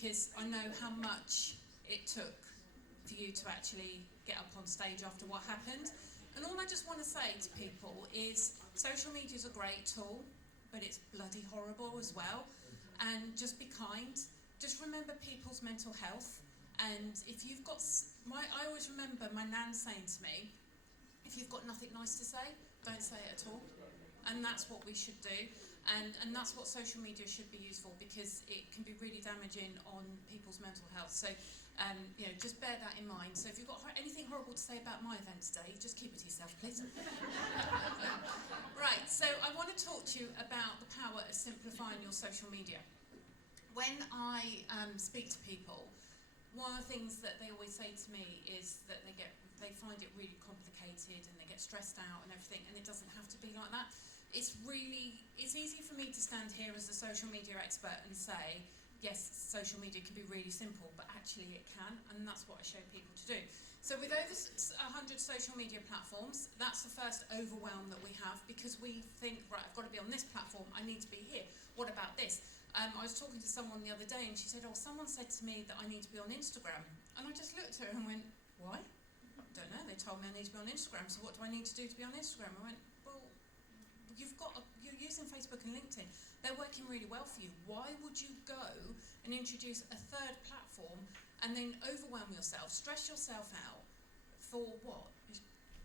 because I know how much it took for you to actually get up on stage after what happened. And all I just want to say to people is social media is a great tool, but it's bloody horrible as well. And just be kind. Just remember people's mental health. And if you've got, I always remember my nan saying to me, if you've got nothing nice to say, don't say it at all. And that's what we should do. And that's what social media should be used for, because it can be really damaging on people's mental health. So, just bear that in mind. So if you've got anything horrible to say about my event today, just keep it to yourself, please. Right, so I want to talk to you about the power of simplifying your social media. When I speak to people, one of the things that they always say to me is that they find it really complicated and they get stressed out and everything, and it doesn't have to be like that. It's easy for me to stand here as a social media expert and say, yes, social media can be really simple, but actually it can, and that's what I show people to do. So with over 100 social media platforms, that's the first overwhelm that we have, because we think, right, I've got to be on this platform, I need to be here. What about this? I was talking to someone the other day and she said, oh, someone said to me that I need to be on Instagram. And I just looked at her and went, why? I don't know, they told me I need to be on Instagram, so what do I need to do to be on Instagram? I went, well, you're using Facebook and LinkedIn. They're working really well for you. Why would you go and introduce a third platform and then overwhelm yourself, stress yourself out for what?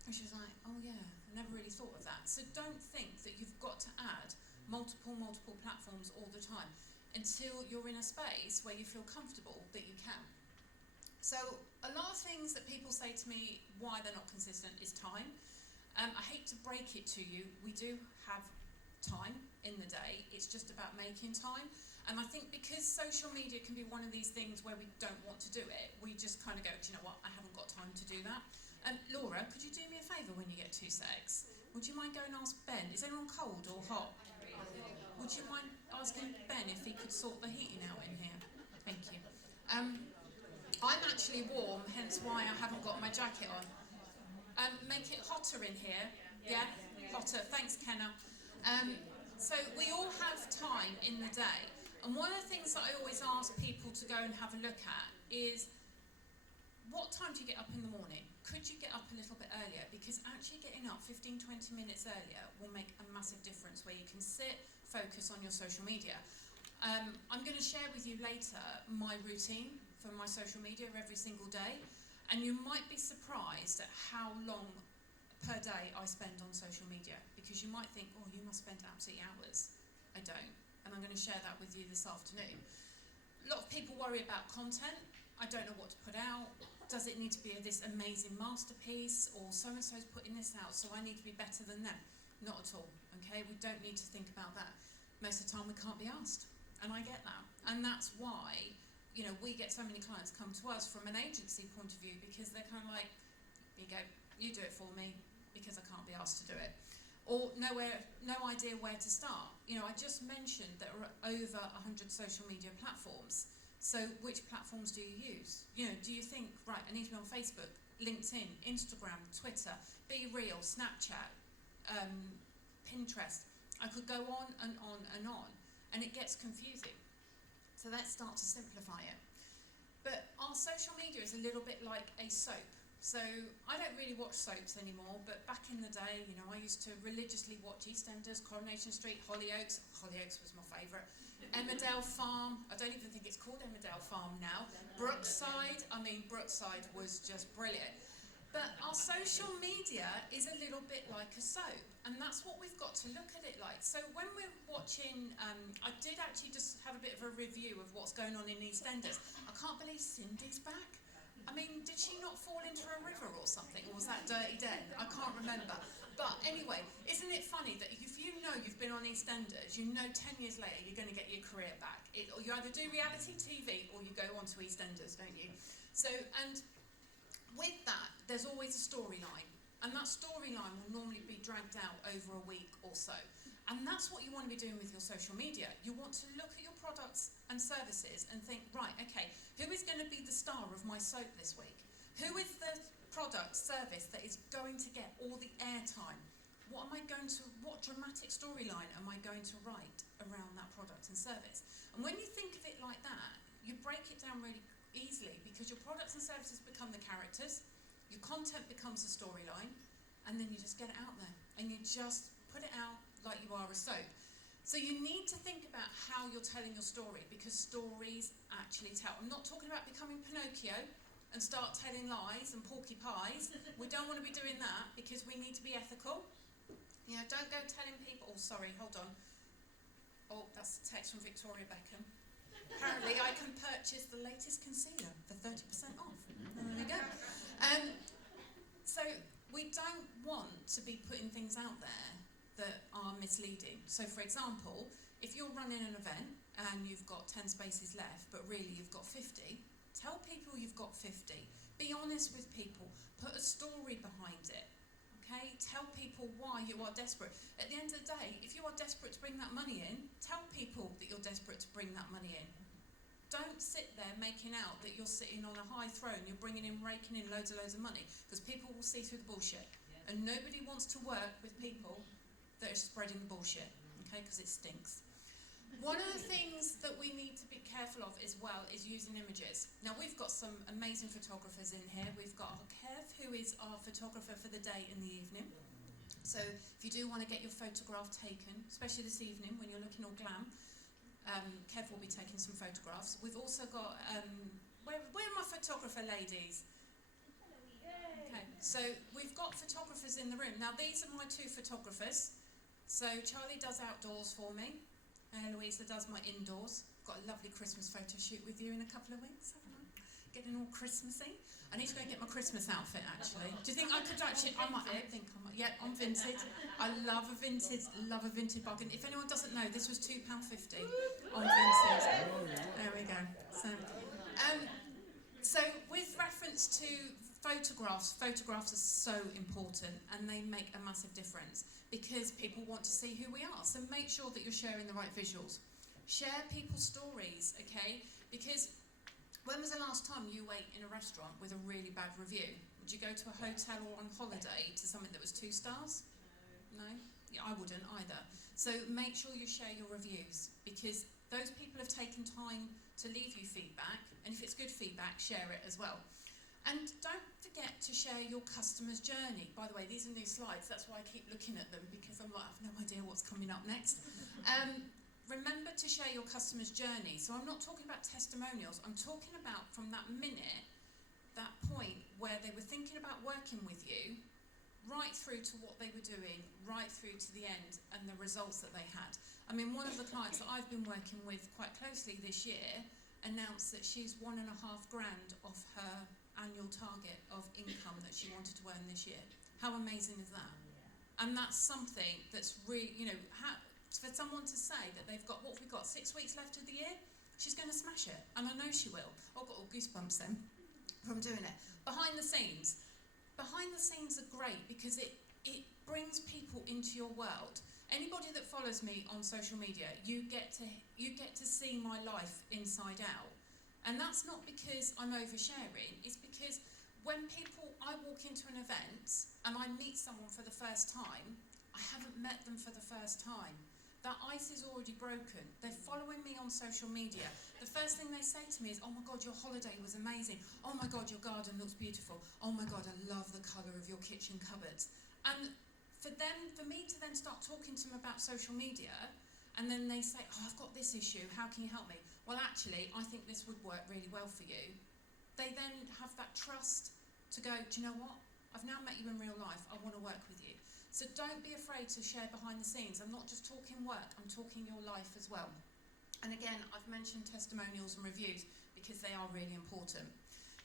And she was like, oh yeah, I never really thought of that. So don't think that you've got to add multiple platforms all the time until you're in a space where you feel comfortable that you can. So a lot of things that people say to me why they're not consistent is time. I hate to break it to you, we do have time in the day, it's just about making time. And I think because social media can be one of these things where we don't want to do it, we just kind of go, do you know what, I haven't got time to do that. Laura, could you do me a favour when you get 2 secs? Would you mind going and ask Ben, is anyone cold or hot? Would you mind asking Ben if he could sort the heating out in here? Thank you. I'm actually warm, hence why I haven't got my jacket on. Make it hotter in here. Yeah, hotter. Thanks, Kenna. So we all have time in the day. And one of the things that I always ask people to go and have a look at is, what time do you get up in the morning? Could you get up a little bit earlier? Because actually getting up 15-20 minutes earlier will make a massive difference where you can sit, focus on your social media. I'm going to share with you later my routine for my social media every single day. And you might be surprised at how long per day I spend on social media, because you might think, oh, you must spend absolutely hours. I don't, and I'm going to share that with you this afternoon. A lot of people worry about content. I don't know what to put out. Does it need to be this amazing masterpiece, or so-and-so's putting this out, so I need to be better than them? Not at all, okay? We don't need to think about that. Most of the time we can't be asked, and I get that. And that's why we get so many clients come to us from an agency point of view, because they're kind of like, you go, you do it for me, because I can't be asked to do it. Or no idea where to start. I just mentioned there are over 100 social media platforms. So which platforms do you use? Do you think, right, I need to be on Facebook, LinkedIn, Instagram, Twitter, Be Real, Snapchat, Pinterest? I could go on and on and on, and it gets confusing. So let's start to simplify it. But our social media is a little bit like a soap. So I don't really watch soaps anymore, but back in the day, I used to religiously watch EastEnders, Coronation Street, Hollyoaks. Hollyoaks was my favourite. Emmerdale Farm. I don't even think it's called Emmerdale Farm now. Brookside. Brookside was just brilliant. But our social media is a little bit like a soap, and that's what we've got to look at it like. So when we're watching, I did actually just have a bit of a review of what's going on in EastEnders. I can't believe Cindy's back. Did she not fall into a river or something? Or was that Dirty Den? I can't remember. But anyway, isn't it funny that if you've been on EastEnders, 10 years later you're going to get your career back. Or you either do reality TV or you go on to EastEnders, don't you? So, and with that, there's always a storyline. And that storyline will normally be dragged out over a week or so. And that's what you want to be doing with your social media. You want to look at your products and services and think, right, okay, who is going to be the star of my soap this week? Who is the product, service that is going to get all the airtime? What dramatic storyline am I going to write around that product and service? And when you think of it like that, you break because your products and services become the characters, your content becomes the storyline, and then you just get it out there and you just put it out like you are a soap. So you need to think about how you're telling your story, because stories actually tell. I'm not talking about becoming Pinocchio and start telling lies and porky pies. We don't want to be doing that, because we need to be ethical. You know, don't go telling people, oh sorry, hold on. Oh, that's a text from Victoria Beckham. Apparently I can purchase the latest concealer for 30% off. There we go. So we don't want to be putting things out there that are misleading. So for example, if you're running an event and you've got 10 spaces left, but really you've got 50, tell people you've got 50. Be honest with people. Put a story behind it. Okay? Tell people why you are desperate. At the end of the day, if you are desperate to bring that money in, tell people that you're desperate to bring that money in. Don't sit there making out that you're sitting on a high throne, you're raking in loads and loads of money, because people will see through the bullshit. Yes. And nobody wants to work with people that are spreading the bullshit, okay, because it stinks. One of the things that we need to be careful of as well is using images. Now, we've got some amazing photographers in here. We've got Kev, who is our photographer for the day and the evening. So if you do want to get your photograph taken, especially this evening when you're looking all glam, Kev will be taking some photographs. We've also got, where are my photographer ladies? Okay, so we've got photographers in the room. Now, these are my two photographers. So Charlie does outdoors for me, and Louisa does my indoors. Got a lovely Christmas photo shoot with you in a couple of weeks, haven't I? Getting all Christmassy. I need to go and get my Christmas outfit, actually. Do you think I could actually, I think I might, yeah, I'm vintage. I love a vintage bargain. If anyone doesn't know, this was £2.50 on vintage. There we go. So with reference to photographs are so important, and they make a massive difference, because people want to see who we are. So make sure that you're sharing the right visuals. Share people's stories, okay? Because when was the last time you ate in a restaurant with a really bad review? Would you go to a hotel or on holiday to something that was 2 stars? No? Yeah, I wouldn't either. So make sure you share your reviews, because those people have taken time to leave you feedback, and if it's good feedback, share it as well. And don't forget to share your customer's journey. By the way, these are new slides, that's why I keep looking at them, because I'm like, I have no idea what's coming up next. Remember to share your customer's journey. So I'm not talking about testimonials, I'm talking about from that minute, that point where they were thinking about working with you, right through to what they were doing, right through to the end, and the results that they had. I mean, one of the clients that I've been working with quite closely this year announced that she's £1,500 off her annual target of income that she wanted to earn this year. How amazing is that? And that's something that's really, you know, for someone to say that they've got, what have we got, 6 weeks left of the year? She's going to smash it, and I know she will. I've got all goosebumps then from doing it. Behind the scenes are great, because it brings people into your world. Anybody that follows me on social media, you get to see my life inside out. And that's not because I'm oversharing, it's because when I walk into an event and I meet someone for the first time, I haven't met them for the first time. That ice is already broken. They're following me on social media. The first thing they say to me is, oh my God, your holiday was amazing. Oh my God, your garden looks beautiful. Oh my God, I love the colour of your kitchen cupboards. And for me to then start talking to them about social media, and then they say, oh, I've got this issue, how can you help me? Well, actually, I think this would work really well for you. They then have that trust to go, do you know what? I've now met you in real life, I want to work with you. So don't be afraid to share behind the scenes. I'm not just talking work, I'm talking your life as well. And again, I've mentioned testimonials and reviews because they are really important.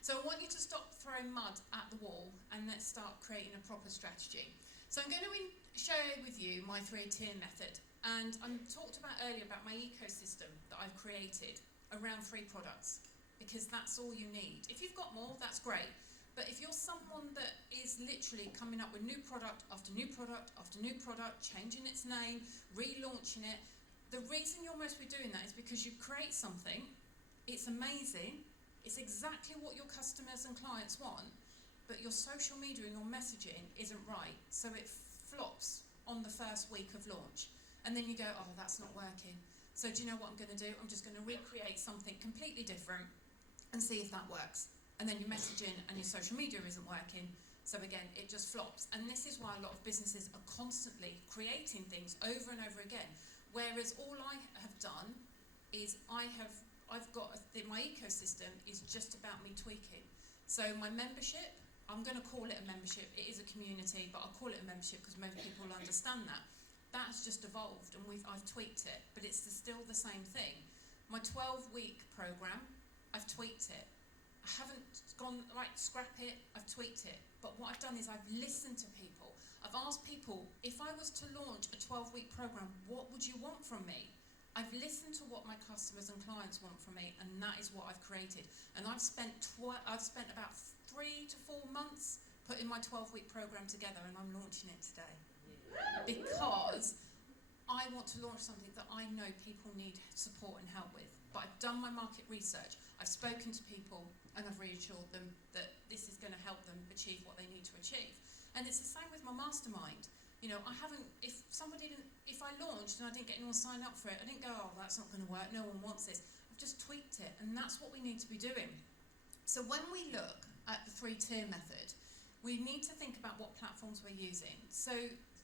So I want you to stop throwing mud at the wall and let's start creating a proper strategy. So I'm going to share with you my 3-tier method. And I talked about earlier about my ecosystem that I've created around 3 products, because that's all you need. If you've got more, that's great. But if you're someone that is literally coming up with new product after new product after new product, changing its name, relaunching it, the reason you're mostly doing that is because you create something, it's amazing, it's exactly what your customers and clients want, but your social media and your messaging isn't right, so it flops on the first week of launch. And then you go, oh, that's not working. So do you know what I'm going to do? I'm just going to recreate something completely different and see if that works. and then your messaging and your social media isn't working. So again, it just flops. And this is why a lot of businesses are constantly creating things over and over again. Whereas all I have done is my ecosystem is just about me tweaking. So my membership, I'm going to call it a membership. It is a community, but I'll call it a membership because most people will understand that. That's just evolved, and I've tweaked it, but it's still the same thing. My 12-week program, I've tweaked it. I haven't gone, right, scrap it, I've tweaked it. But what I've done is I've listened to people. I've asked people, if I was to launch a 12-week program, what would you want from me? I've listened to what my customers and clients want from me, and that is what I've created. And I've spent about 3 to 4 months putting my 12-week program together, and I'm launching it today. Because I want to launch something that I know people need support and help with. But I've done my market research, I've spoken to people, and I've reassured them that this is going to help them achieve what they need to achieve. And it's the same with my mastermind. You know, if I launched and I didn't get anyone sign up for it, I didn't go, oh, that's not going to work, no one wants this. I've just tweaked it, and that's what we need to be doing. So when we look at the 3-tier method, we need to think about what platforms we're using. So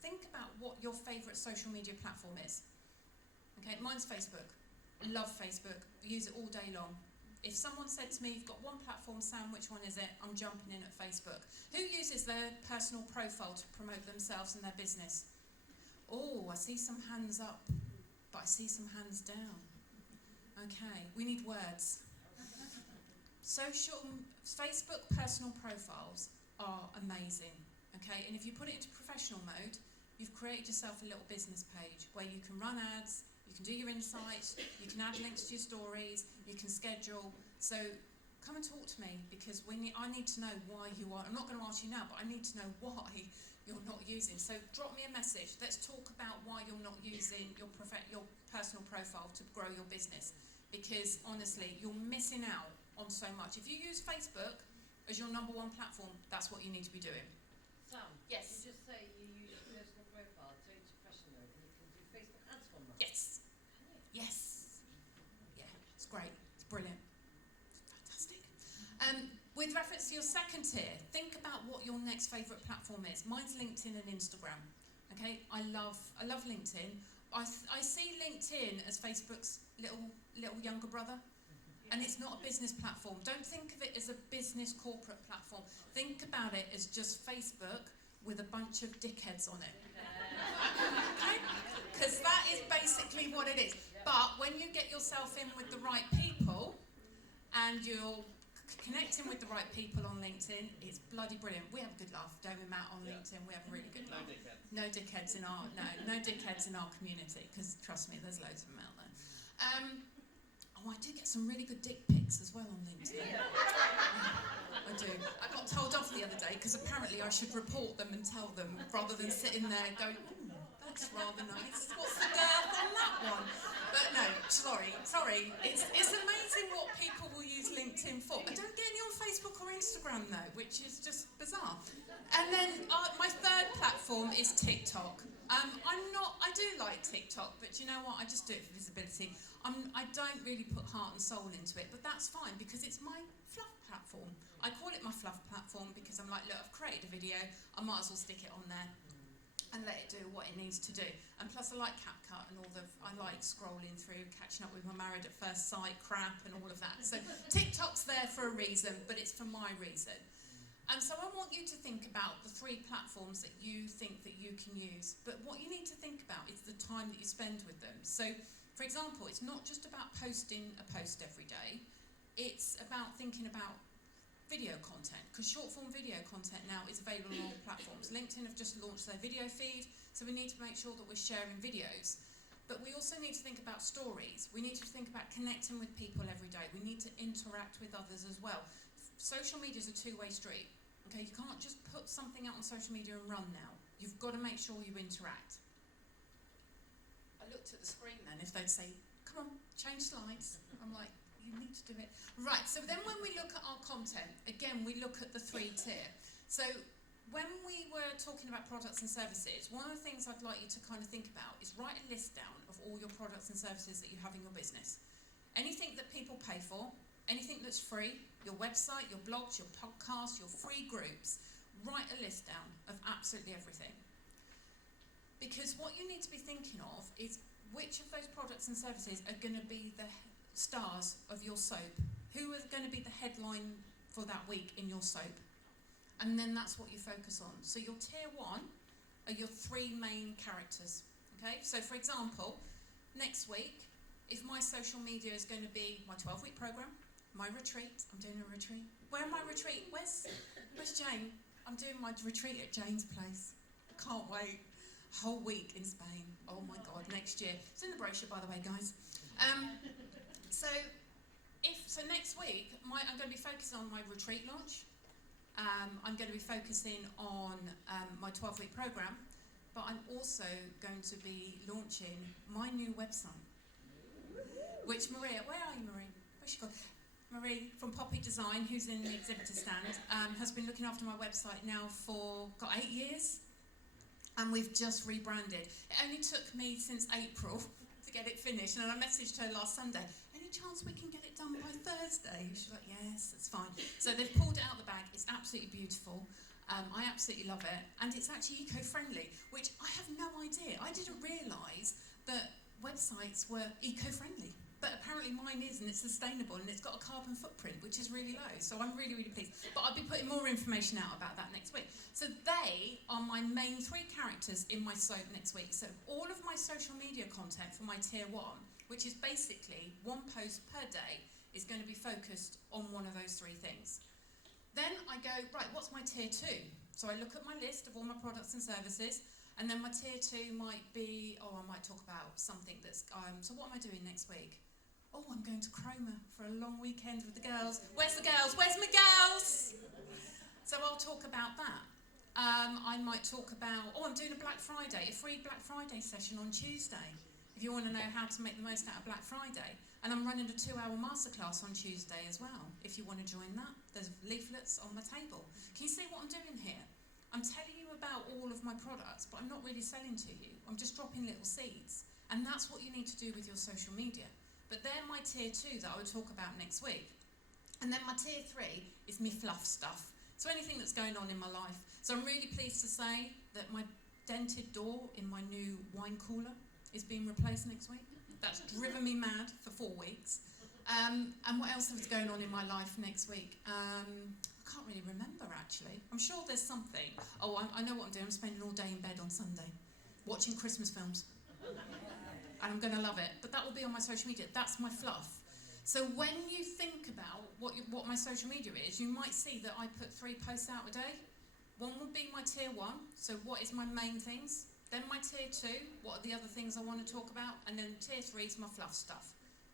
think about what your favourite social media platform is. Okay, mine's Facebook. Love Facebook, use it all day long. If someone said to me, you've got one platform, Sam, which one is it? I'm jumping in at Facebook. Who uses their personal profile to promote themselves and their business? Oh, I see some hands up, but I see some hands down. Okay, we need words. Facebook personal profiles are amazing. Okay, and if you put it into professional mode, you've created yourself a little business page where you can run ads, you can do your insights, you can add links to your stories, you can schedule. So come and talk to me, because I need to know why you are. I'm not going to ask you now, but I need to know why you're not using. So drop me a message. Let's talk about why you're not using your personal profile to grow your business. Because honestly, you're missing out on so much. If you use Facebook as your #1 platform, that's what you need to be doing. Sam, yes. You just say you use your personal profile to professional and you can do Facebook ads from that. Yes. Yes. Yeah, it's great. It's brilliant. It's fantastic. With reference to your second tier, think about what your next favourite platform is. Mine's LinkedIn and Instagram. Okay, I love LinkedIn. I see LinkedIn as Facebook's little younger brother. And it's not a business platform. Don't think of it as a business corporate platform. Think about it as just Facebook with a bunch of dickheads on it. Okay? Because that is basically what it is. But when you get yourself in with the right people and you're connecting with the right people on LinkedIn, it's bloody brilliant. We have a good laugh, don't we, Matt, on LinkedIn? We have a really good laugh. No dickheads in our community, because trust me, there's loads of them out there. I do get some really good dick pics as well on LinkedIn. I do. I got told off the other day because apparently I should report them and tell them rather than sitting there going, oh, that's rather nice. What's the girth on that one? But no, sorry. It's amazing what people will use LinkedIn for. I don't get any on Facebook or Instagram though, which is just bizarre. And then my third platform is TikTok. I do like TikTok, but you know what? I just do it for visibility. I don't really put heart and soul into it, but that's fine because it's my fluff platform. I call it my fluff platform because I'm like, look, I've created a video, I might as well stick it on there and let it do what it needs to do. And plus I like CapCut and I like scrolling through, catching up with my Married at First Sight crap and all of that. So TikTok's there for a reason, but it's for my reason. And so I want you to think about the 3 platforms that you think that you can use. But what you need to think about is the time that you spend with them. So, for example, it's not just about posting a post every day. It's about thinking about video content, because short-form video content now is available on all platforms. LinkedIn have just launched their video feed, so we need to make sure that we're sharing videos. But we also need to think about stories. We need to think about connecting with people every day. We need to interact with others as well. Social media is a 2-way street. Okay, you can't just put something out on social media and run now. You've got to make sure you interact. I looked at the screen then, if they'd say, come on, change slides. I'm like, you need to do it. Right, so then when we look at our content, again, we look at the 3 tier. So when we were talking about products and services, one of the things I'd like you to kind of think about is write a list down of all your products and services that you have in your business. Anything that people pay for, anything that's free, your website, your blogs, your podcasts, your free groups, write a list down of absolutely everything. Because what you need to be thinking of is which of those products and services are going to be the stars of your soap. Who are going to be the headline for that week in your soap? And then that's what you focus on. So your tier 1 are your 3 main characters. Okay, so for example, next week, if my social media is going to be my 12-week program, my retreat, I'm doing a retreat. Where am I retreat? Where's Jane? I'm doing my retreat at Jane's place. Can't wait. Whole week in Spain. Oh my God, next year. It's in the brochure, by the way, guys. So next week, I'm going to be focusing on my retreat launch. I'm going to be focusing on my 12-week program, but I'm also going to be launching my new website, which Maria, where are you, Marie? Where's she gone? Marie from Poppy Design, who's in the exhibitor stand, has been looking after my website now for 8 years, and we've just rebranded. It only took me since April to get it finished, and I messaged her last Sunday, any chance we can get it done by Thursday? She's like, yes, it's fine. So they've pulled it out of the bag. It's absolutely beautiful. I absolutely love it, and it's actually eco-friendly, which I have no idea. I didn't realise that websites were eco-friendly. But apparently mine is, and it's sustainable, and it's got a carbon footprint, which is really low. So I'm really, really pleased. But I'll be putting more information out about that next week. So they are my main 3 characters in my soap next week. So all of my social media content for my tier 1, which is basically 1 post per day, is going to be focused on one of those 3 things. Then I go, right, what's my tier 2? So I look at my list of all my products and services, and then my tier 2 might be, I might talk about something that's, so what am I doing next week? Oh, I'm going to Cromer for a long weekend with the girls. Where's the girls? Where's my girls? So I'll talk about that. I might talk about, I'm doing a Black Friday, a free Black Friday session on Tuesday, if you want to know how to make the most out of Black Friday. And I'm running a 2-hour masterclass on Tuesday as well, if you want to join that. There's leaflets on the table. Can you see what I'm doing here? I'm telling you about all of my products, but I'm not really selling to you. I'm just dropping little seeds. And that's what you need to do with your social media. But they're my tier 2 that I will talk about next week. And then my tier 3 is me fluff stuff. So anything that's going on in my life. So I'm really pleased to say that my dented door in my new wine cooler is being replaced next week. That's driven me mad for 4 weeks. And what else is going on in my life next week? I can't really remember, actually. I'm sure there's something. I know what I'm doing. I'm spending all day in bed on Sunday, watching Christmas films. And I'm going to love it. But that will be on my social media. That's my fluff. So when you think about what my social media is, you might see that I put 3 posts out a day. One would be my tier 1. So what is my main things? Then my tier 2, what are the other things I want to talk about? And then tier 3 is my fluff stuff.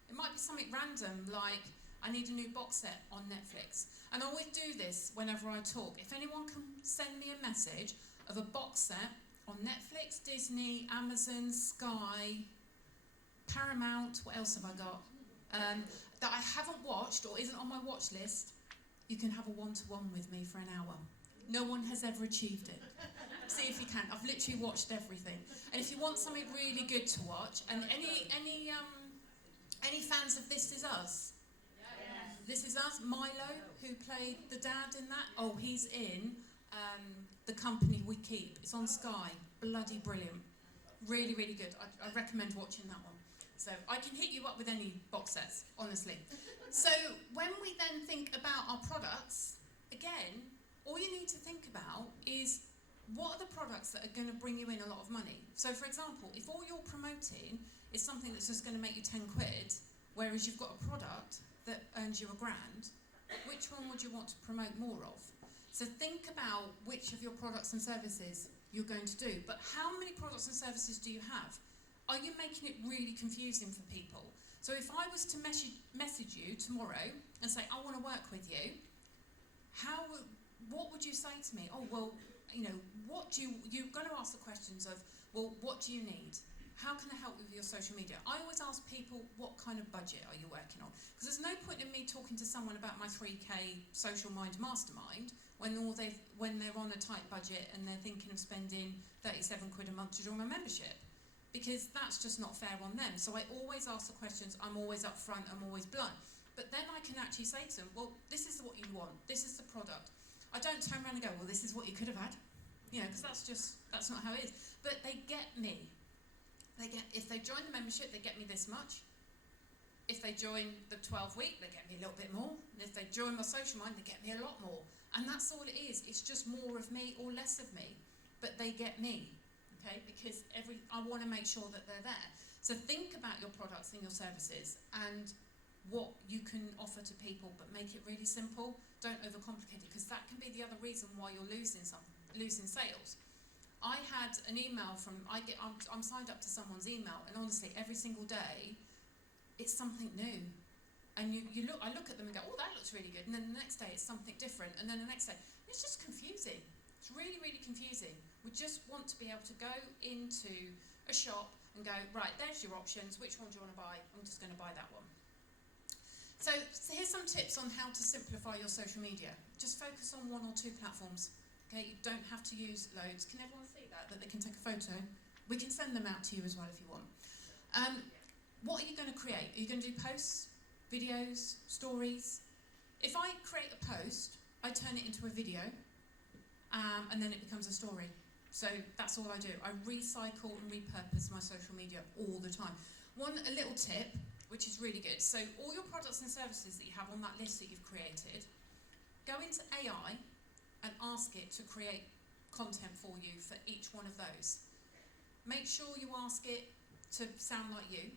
It might be something random, like I need a new box set on Netflix. And I always do this whenever I talk. If anyone can send me a message of a box set on Netflix, Disney, Amazon, Sky, Paramount, what else have I got? That I haven't watched or isn't on my watch list, you can have a one-to-one with me for an hour. No one has ever achieved it. See if you can. I've literally watched everything. And if you want something really good to watch, and any fans of This Is Us? Yes. This Is Us. Milo, who played the dad in that. He's in The Company We Keep. It's on Sky. Bloody brilliant. Really, really good. I recommend watching that one. So I can hit you up with any box sets, honestly. So when we then think about our products, again, all you need to think about is what are the products that are going to bring you in a lot of money. So for example, if all you're promoting is something that's just going to make you 10 quid, whereas you've got a product that earns you £1,000, which one would you want to promote more of? So think about which of your products and services you're going to do. But how many products and services do you have? Are you making it really confusing for people? So if I was to message you tomorrow and say, I want to work with you, what would you say to me? You're going to ask the questions of, what do you need? How can I help with your social media? I always ask people, what kind of budget are you working on? Because there's no point in me talking to someone about my 3K social mind mastermind when they're on a tight budget and they're thinking of spending 37 quid a month to join my membership. Because that's just not fair on them. So I always ask the questions, I'm always upfront, I'm always blunt. But then I can actually say to them, well, this is what you want, this is the product. I don't turn around and go, well, this is what you could have had, because that's not how it is. But they get me. If they join the membership, they get me this much. If they join the 12-week, they get me a little bit more. And if they join my social mind, they get me a lot more. And that's all it is. It's just more of me or less of me. But they get me, okay? Because I want to make sure that they're there. So think about your products and your services and what you can offer to people, but make it really simple. Don't overcomplicate it, because that can be the other reason why you're losing sales. I had an email I'm signed up to someone's email, and honestly, every single day, it's something new. And I look at them and go, oh, that looks really good. And then the next day, it's something different. And then the next day, it's just confusing. It's really, really confusing. We just want to be able to go into a shop and go, right, there's your options. Which one do you want to buy? I'm just going to buy that one. So here's some tips on how to simplify your social media. Just focus on one or two platforms. Okay, you don't have to use loads. Can everyone see that they can take a photo? We can send them out to you as well if you want. What are you going to create? Are you going to do posts, videos, stories? If I create a post, I turn it into a video, and then it becomes a story. So that's all I do. I recycle and repurpose my social media all the time. A little tip, which is really good. So all your products and services that you have on that list that you've created, go into AI and ask it to create content for you for each one of those. Make sure you ask it to sound like you.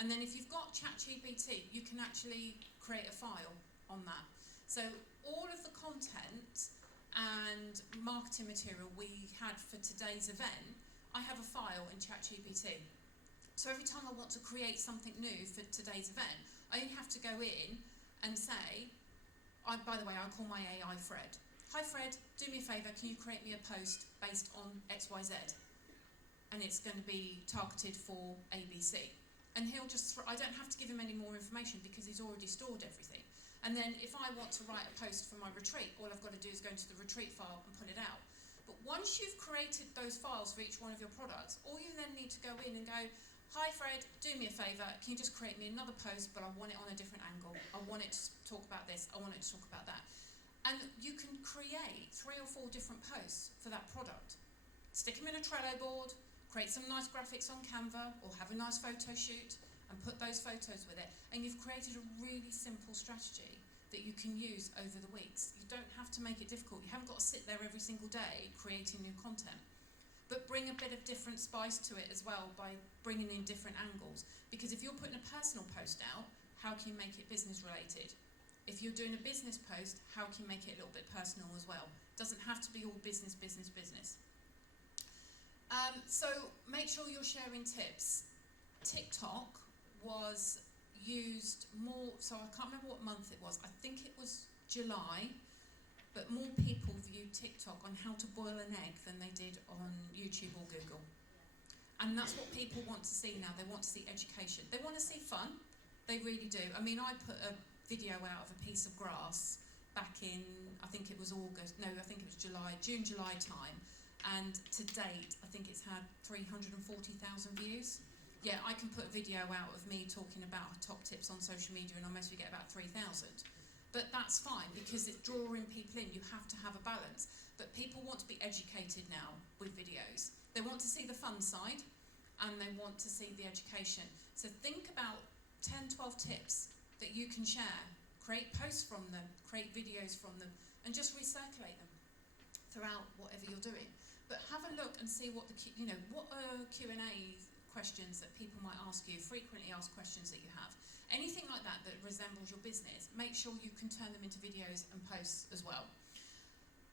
And then if you've got ChatGPT, you can actually create a file on that. So all of the content and marketing material we had for today's event, I have a file in ChatGPT. So every time I want to create something new for today's event, I only have to go in and say, by the way, I call my AI Fred. Hi Fred, do me a favour, can you create me a post based on XYZ? And it's going to be targeted for ABC. And he'll I don't have to give him any more information because he's already stored everything. And then if I want to write a post for my retreat, all I've got to do is go into the retreat file and put it out. But once you've created those files for each one of your products, all you then need to go in and go, hi Fred, do me a favour, can you just create me another post, but I want it on a different angle. I want it to talk about this, I want it to talk about that. And you can create 3 or 4 different posts for that product. Stick them in a Trello board, create some nice graphics on Canva, or have a nice photo shoot, and put those photos with it. And you've created a really simple strategy that you can use over the weeks. You don't have to make it difficult. You haven't got to sit there every single day creating new content. But bring a bit of different spice to it as well by bringing in different angles. Because if you're putting a personal post out, how can you make it business related? If you're doing a business post, how can you make it a little bit personal as well? It doesn't have to be all business, business, business. So make sure you're sharing tips. TikTok was used more, so I can't remember what month it was. I think it was July, but more people viewed TikTok on how to boil an egg than they did on YouTube or Google. And that's what people want to see now. They want to see education. They want to see fun. They really do. I mean, I put a video out of a piece of grass back in, I think it was June, July time. And to date, I think it's had 340,000 views. Yeah, I can put a video out of me talking about top tips on social media and I mostly get about 3,000. But that's fine because it's drawing people in. You have to have a balance. But people want to be educated now with videos. They want to see the fun side and they want to see the education. So think about 10, 12 tips that you can share. Create posts from them, create videos from them, and just recirculate them throughout whatever you're doing. But have a look and see what what are Q&A questions that people might ask you, frequently asked questions that you have. Anything like that that resembles your business, make sure you can turn them into videos and posts as well.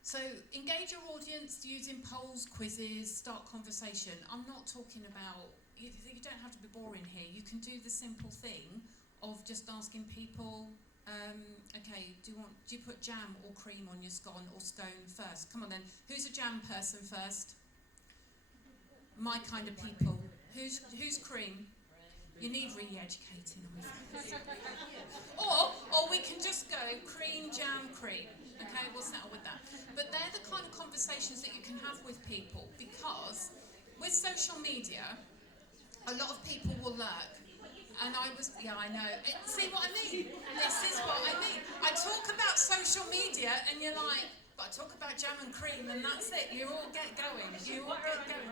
So engage your audience using polls, quizzes, start conversation. I'm not talking about, you don't have to be boring here. You can do the simple thing of just asking people, okay, do you put jam or cream on your scone or scone first? Come on then, who's a jam person first? My kind of people. Who's cream? You need re-educating on this. Or we can just go cream, jam, cream. Okay, we'll settle with that. But they're the kind of conversations that you can have with people, because with social media, a lot of people will lurk And I was, yeah, I know. See what I mean? This is what I mean. I talk about social media and you're like, but I talk about jam and cream and that's it. You all get going. You all get going.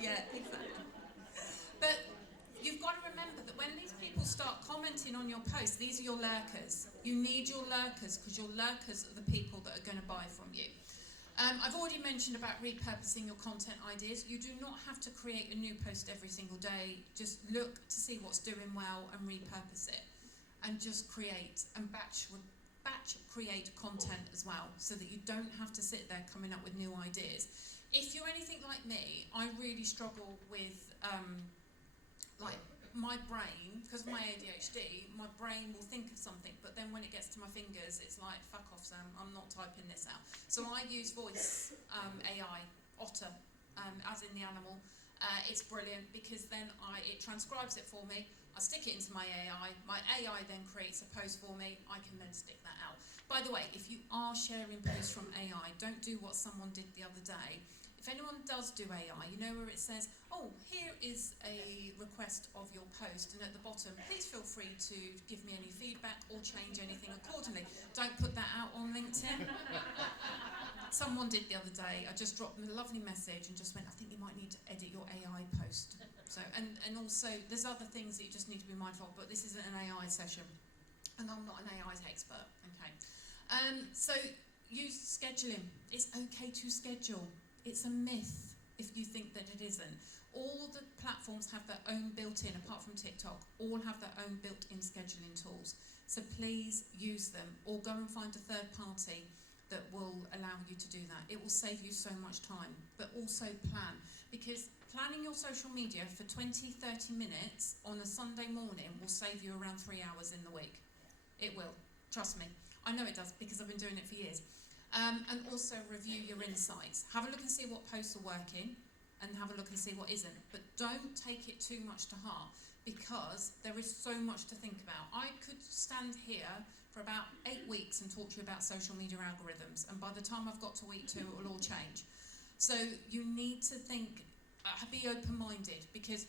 Yeah, exactly. But you've got to remember that when these people start commenting on your posts, these are your lurkers. You need your lurkers because your lurkers are the people that are going to buy from you. I've already mentioned about repurposing your content ideas. You do not have to create a new post every single day. Just look to see what's doing well and repurpose it. And just create and batch create content as well so that you don't have to sit there coming up with new ideas. If you're anything like me, I really struggle with like my brain, because of my ADHD, my brain will think of something, but then when it gets to my fingers, it's like, fuck off, Sam, I'm not typing this out. So I use voice AI, Otter, as in the animal. It's brilliant because then it transcribes it for me. I stick it into my AI then creates a post for me, I can then stick that out. By the way, if you are sharing posts from AI, don't do what someone did the other day. If anyone does do AI, you know where it says, oh, here is a request of your post, and at the bottom, please feel free to give me any feedback or change anything accordingly. Don't put that out on LinkedIn. Someone did the other day. I just dropped them a lovely message and just went, I think you might need to edit your AI post. So, and also, there's other things that you just need to be mindful of, but this isn't an AI session, and I'm not an AI expert, okay? So, use scheduling. It's okay to schedule. It's a myth if you think that it isn't. All the platforms have their own built-in, apart from TikTok, all have their own built-in scheduling tools. So please use them, or go and find a third party that will allow you to do that. It will save you so much time, but also plan. Because planning your social media for 20, 30 minutes on a Sunday morning will save you around 3 hours in the week. It will, trust me. I know it does because I've been doing it for years. And also review your insights. Have a look and see what posts are working and have a look and see what isn't. But don't take it too much to heart because there is so much to think about. I could stand here for about 8 weeks and talk to you about social media algorithms, and by the time I've got to week 2, it will all change. So you need to think, be open-minded, because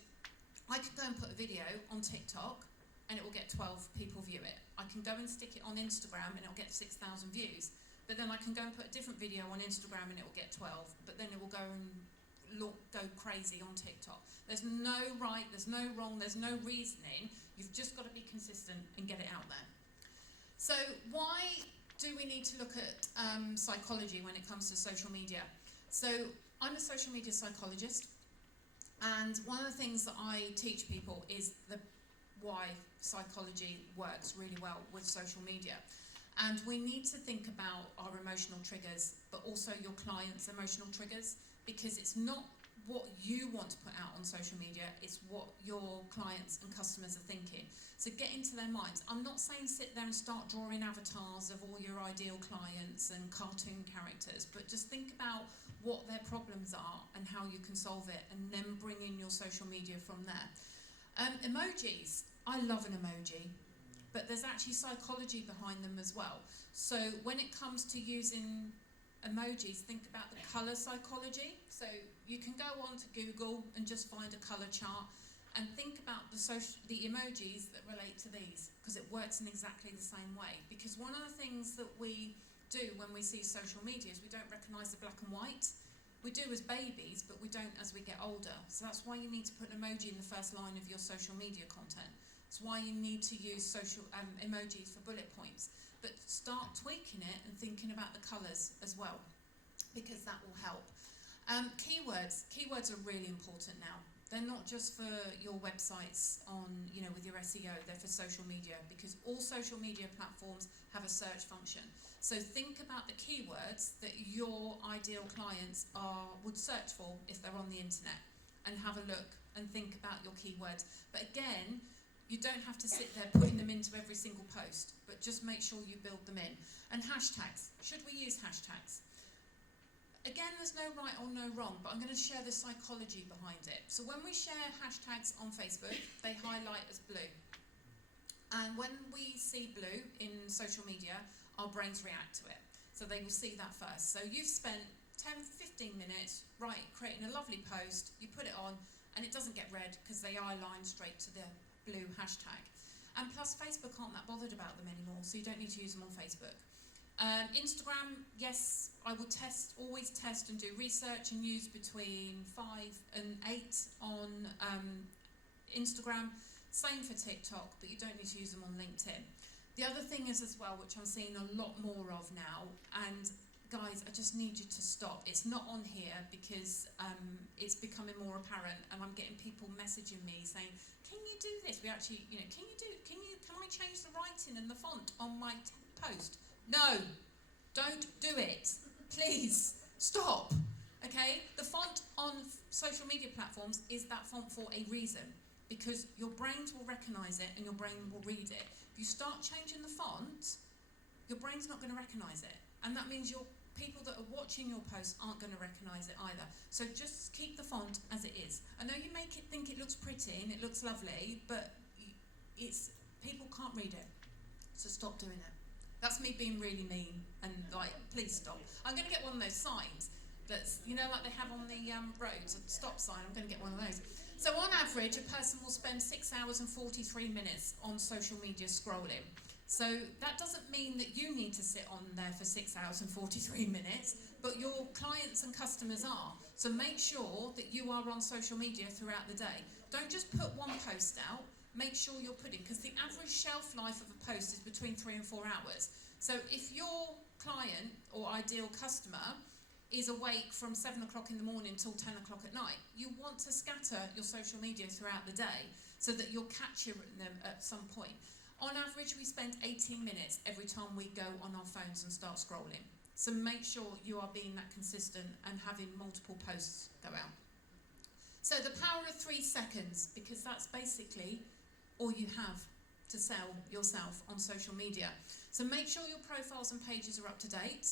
I could go and put a video on TikTok and it will get 12 people view it. I can go and stick it on Instagram and it will get 6,000 views. But then I can go and put a different video on Instagram and it will get 12. But then it will go crazy on TikTok. There's no right, there's no wrong, there's no reasoning. You've just got to be consistent and get it out there. So why do we need to look at psychology when it comes to social media? So I'm a social media psychologist, and one of the things that I teach people is why psychology works really well with social media. And we need to think about our emotional triggers, but also your clients' emotional triggers, because it's not what you want to put out on social media, it's what your clients and customers are thinking. So get into their minds. I'm not saying sit there and start drawing avatars of all your ideal clients and cartoon characters, but just think about what their problems are and how you can solve it, and then bring in your social media from there. Emojis. I love an emoji. But there's actually psychology behind them as well. So when it comes to using emojis, think about the colour psychology. So you can go on to Google and just find a colour chart and think about the emojis that relate to these, because it works in exactly the same way. Because one of the things that we do when we see social media is we don't recognise the black and white. We do as babies, but we don't as we get older. So that's why you need to put an emoji in the first line of your social media content. It's why you need to use social emojis for bullet points. But start tweaking it and thinking about the colours as well, because that will help. Keywords. Keywords are really important now. They're not just for your websites with your SEO, they're for social media, because all social media platforms have a search function. So think about the keywords that your ideal clients would search for if they're on the internet, and have a look and think about your keywords. But again, you don't have to sit there putting them into every single post, but just make sure you build them in. And hashtags. Should we use hashtags? Again, there's no right or no wrong, but I'm going to share the psychology behind it. So when we share hashtags on Facebook, they highlight as blue. And when we see blue in social media, our brains react to it. So they will see that first. So you've spent 10, 15 minutes creating a lovely post, you put it on, and it doesn't get read because they eye line straight to the blue hashtag. And plus, Facebook aren't that bothered about them anymore, so you don't need to use them on Facebook. Instagram, yes, I will always test and do research and use between 5 and 8 on Instagram. Same for TikTok, but you don't need to use them on LinkedIn. The other thing is as well, which I'm seeing a lot more of now, and guys, I just need you to stop. It's not on here because it's becoming more apparent, and I'm getting people messaging me saying, "Can you do this? We actually, can I change the writing and the font on my post?" No, don't do it. Please stop. Okay, the font on social media platforms is that font for a reason, because your brains will recognise it and your brain will read it. If you start changing the font, your brain's not going to recognise it, and that means your people that are watching your posts aren't going to recognise it either. So just keep the font as it is. I know you think it looks pretty and it looks lovely, but people can't read it, so stop doing it. That's me being really mean, and please stop. I'm going to get one of those signs that's, like they have on the roads, a stop sign. I'm going to get one of those. So on average, a person will spend 6 hours and 43 minutes on social media scrolling. So that doesn't mean that you need to sit on there for 6 hours and 43 minutes, but your clients and customers are. So make sure that you are on social media throughout the day. Don't just put one post out. Make sure you're putting, because the average shelf life of a post is between 3 and 4 hours. So if your client or ideal customer is awake from 7 o'clock in the morning till 10 o'clock at night, you want to scatter your social media throughout the day so that you're catching them at some point. On average, we spend 18 minutes every time we go on our phones and start scrolling. So make sure you are being that consistent and having multiple posts go out. So the power of 3 seconds, because that's basically all you have to sell yourself on social media. So make sure your profiles and pages are up to date,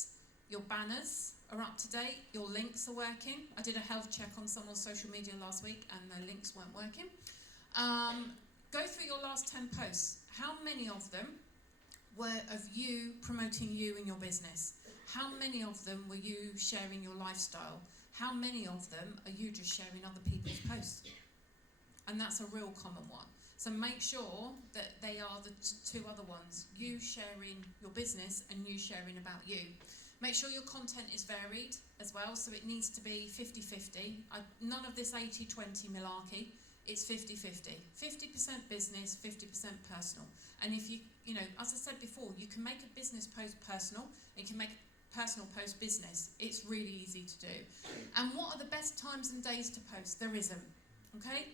your banners are up to date, your links are working. I did a health check on someone's social media last week and their links weren't working. Go through your last 10 posts. How many of them were of you promoting you and your business? How many of them were you sharing your lifestyle? How many of them are you just sharing other people's posts? And that's a real common one. So make sure that they are the 2 other ones, you sharing your business and you sharing about you. Make sure your content is varied as well, so it needs to be 50-50. None of this 80-20 malarkey. It's 50-50. 50% business, 50% personal. And if you as I said before, you can make a business post personal, and you can make a personal post business. It's really easy to do. And what are the best times and days to post? There isn't. Okay?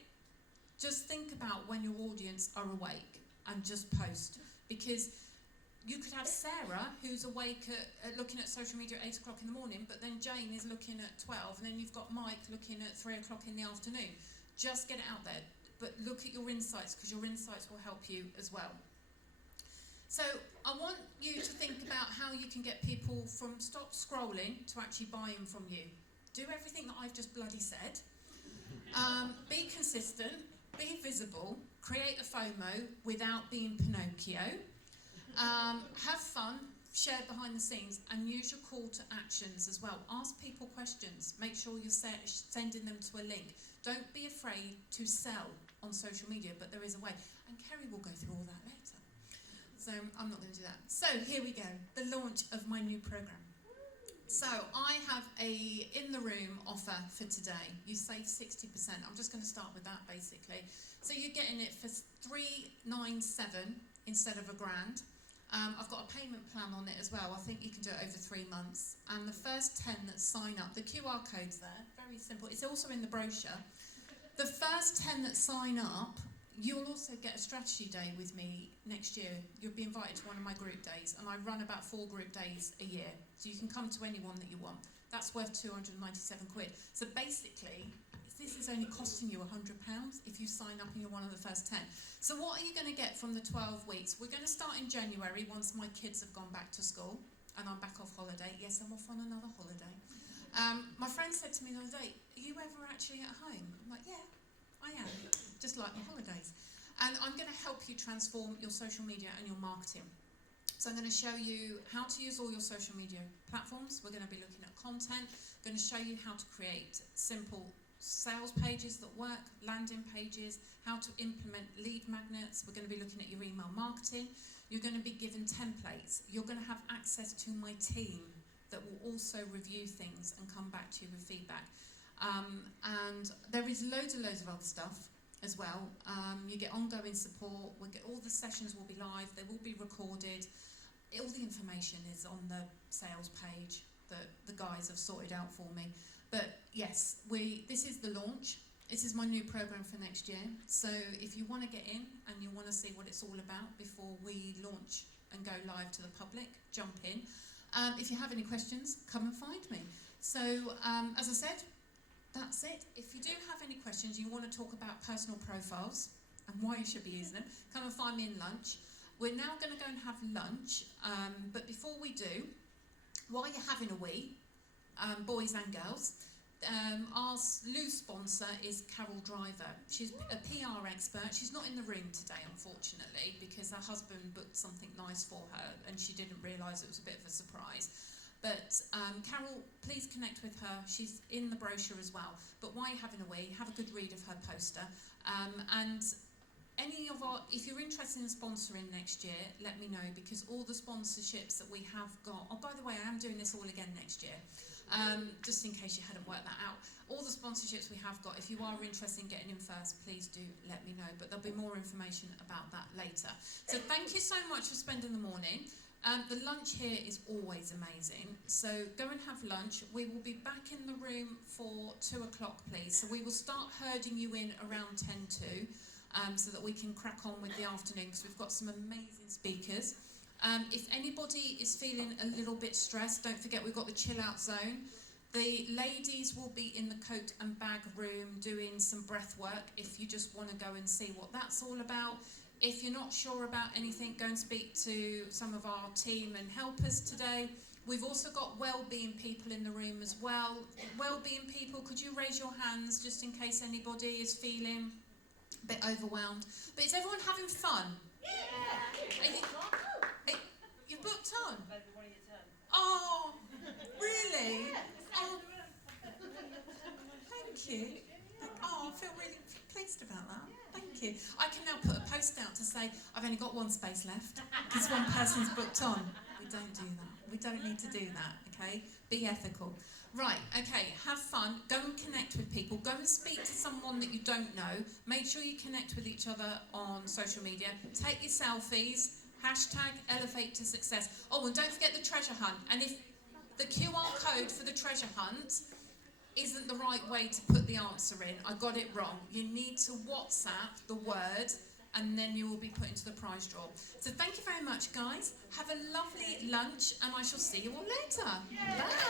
Just think about when your audience are awake and just post. Because you could have Sarah, who's awake at looking at social media at 8 o'clock in the morning, but then Jane is looking at 12, and then you've got Mike looking at 3 o'clock in the afternoon. Just get it out there, but look at your insights, because your insights will help you as well. So I want you to think about how you can get people from stop scrolling to actually buying from you. Do everything that I've just bloody said. Be consistent, be visible, create a FOMO without being Pinocchio. Have fun, share behind the scenes, and use your call to actions as well. Ask people questions. Make sure you're sending them to a link. Don't be afraid to sell on social media, but there is a way. And Kerry will go through all that later. So I'm not going to do that. So here we go, the launch of my new programme. So I have a in the room offer for today. You save 60%. I'm just going to start with that basically. So you're getting it for $397 instead of $1,000. I've got a payment plan on it as well. I think you can do it over 3 months. And the first 10 that sign up, the QR code's there, very simple. It's also in the brochure. The first 10 that sign up, you'll also get a strategy day with me next year. You'll be invited to one of my group days, and I run about 4 group days a year. So you can come to any one that you want. That's worth £297. So basically, this is only costing you £100 if you sign up and you're one of the first 10. So what are you going to get from the 12 weeks? We're going to start in January once my kids have gone back to school and I'm back off holiday. Yes, I'm off on another holiday. My friend said to me the other day, "Are you ever actually at home?" I'm like, "Yeah, I am, just like my holidays." And I'm going to help you transform your social media and your marketing. So I'm going to show you how to use all your social media platforms. We're going to be looking at content. I'm going to show you how to create simple sales pages that work, landing pages, how to implement lead magnets. We're going to be looking at your email marketing. You're going to be given templates. You're going to have access to my team that will also review things and come back to you with feedback. And there is loads and loads of other stuff as well. You get ongoing support. All the sessions will be live. They will be recorded. All the information is on the sales page that the guys have sorted out for me. But yes, this is the launch. This is my new program for next year. So if you want to get in and you want to see what it's all about before we launch and go live to the public, jump in. If you have any questions, come and find me. So as I said, that's it. If you do have any questions, you want to talk about personal profiles and why you should be using them, come and find me in lunch. We're now going to go and have lunch, but before we do, while you're having a wee, boys and girls, our loose sponsor is Carol Driver. She's a PR expert. She's not in the room today, unfortunately, because her husband booked something nice for her and she didn't realise it was a bit of a surprise. But Carol, please connect with her. She's in the brochure as well. But while you're having a wee, have a good read of her poster. And if you're interested in sponsoring next year, let me know, because all the sponsorships that we have got. Oh, by the way, I am doing this all again next year. Just in case you hadn't worked that out. All the sponsorships we have got, if you are interested in getting in first, please do let me know. But there'll be more information about that later. So thank you so much for spending the morning. The lunch here is always amazing. So go and have lunch. We will be back in the room for 2 o'clock, please. So we will start herding you in around 10 to, so that we can crack on with the afternoon, because we've got some amazing speakers. If anybody is feeling a little bit stressed, don't forget we've got the chill out zone. The ladies will be in the coat and bag room doing some breath work if you just want to go and see what that's all about. If you're not sure about anything, go and speak to some of our team and helpers today. We've also got wellbeing people in the room as well. Wellbeing people, could you raise your hands just in case anybody is feeling a bit overwhelmed? But is everyone having fun? Yeah! You booked on? Oh, really? Oh, thank you. Oh, I feel really pleased about that. Thank you. I can now put a post out to say I've only got one space left because one person's booked on. We don't do that. We don't need to do that, okay? Be ethical. Right, okay, have fun. Go and connect with people. Go and speak to someone that you don't know. Make sure you connect with each other on social media. Take your selfies. Hashtag elevate to success. Oh, and don't forget the treasure hunt. And if the QR code for the treasure hunt isn't the right way to put the answer in, I got it wrong. You need to WhatsApp the word and then you will be put into the prize draw. So thank you very much, guys. Have a lovely lunch and I shall see you all later. Bye.